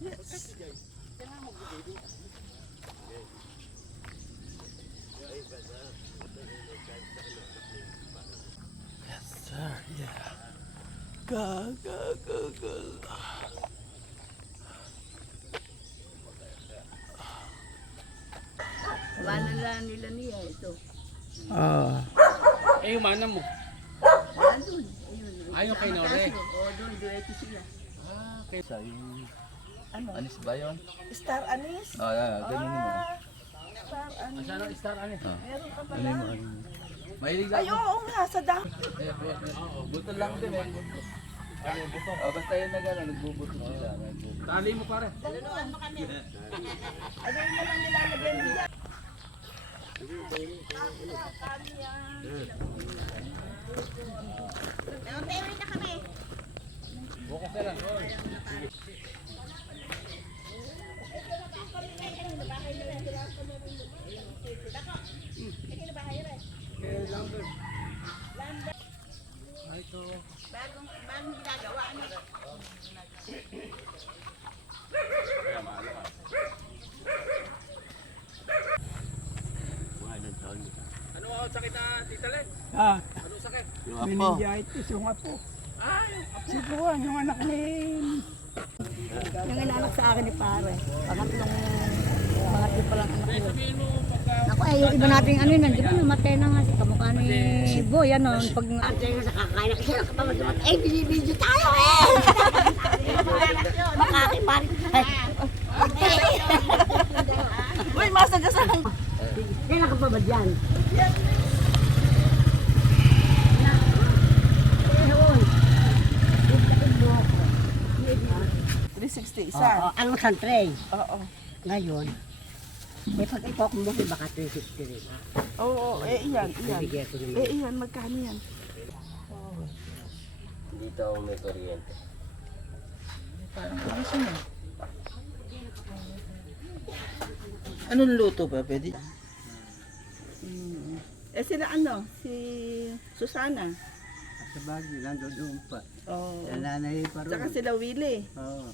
Yes. Yes, sir. Yeah. Go, go, go, go. Wala nila niya ito. Ah. Eh, yung mana mo. Nandun. Ayun. Ayaw kay Nore. Oo, doon. Ito sila. Ah, okay. Sa yung Ano? anis ba yun? Star anise? Ah, yeah, ganun mo. Star anise. Saan ang star ano? Meron ka Ano pala. mo? Mahilig Ay, ako. oo nga, sa dam. Buto lang din eh. Ano buto? Oh, basta yun na gano'n, nagbubuto sila. Nagbubuto. Tali mo pare. Ano yun na lang nilalagyan niya. Bukas na lang. Ay, ito. Bagong ginagawa. Ano? Ano ang sakit na Tita Len? Ah, Ano sakit? Yung apo. meningitis yung apo. Si Juan, yung anak ni... Yung inanak sa akin ni pare. Pangatlong pa lang anak ko. Sabihin mo pagka... Ako ay yung iba nating ano yun, di ba namatay na nga si kamukha ni Boy, ano, pag namatay na nakakain na kasi nakapamagamat, eh, binibidyo tayo eh! Makakipari. Uy, masagasang! Kailan ka pa ba dyan? Ewan. 360 isa. Oo, ang santray. Oo. Ngayon, eh pag ikaw kumuhi baka 360 rin. Oo, iyan. Bibigyan ko naman. Iyan, magkano yan? Dito ako may kuryente. Anong luto ba? Pwede? Eh sila ano? Si Susana. Sa Baguio, nandun pa. Oo. Sa nanay pa Saka rin. sila Willie. Oo.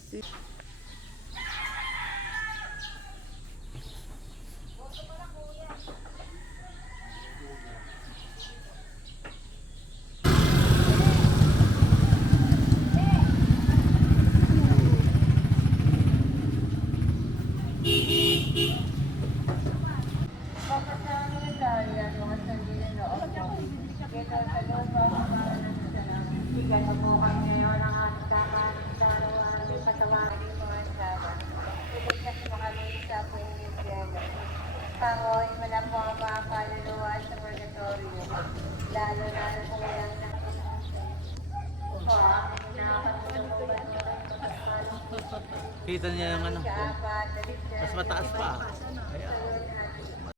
Pangoy, wala po ang mga kaluluwa sa purgatorio, lalo na kung walang Kita niya yung ano. Mas mataas pa. Ayan.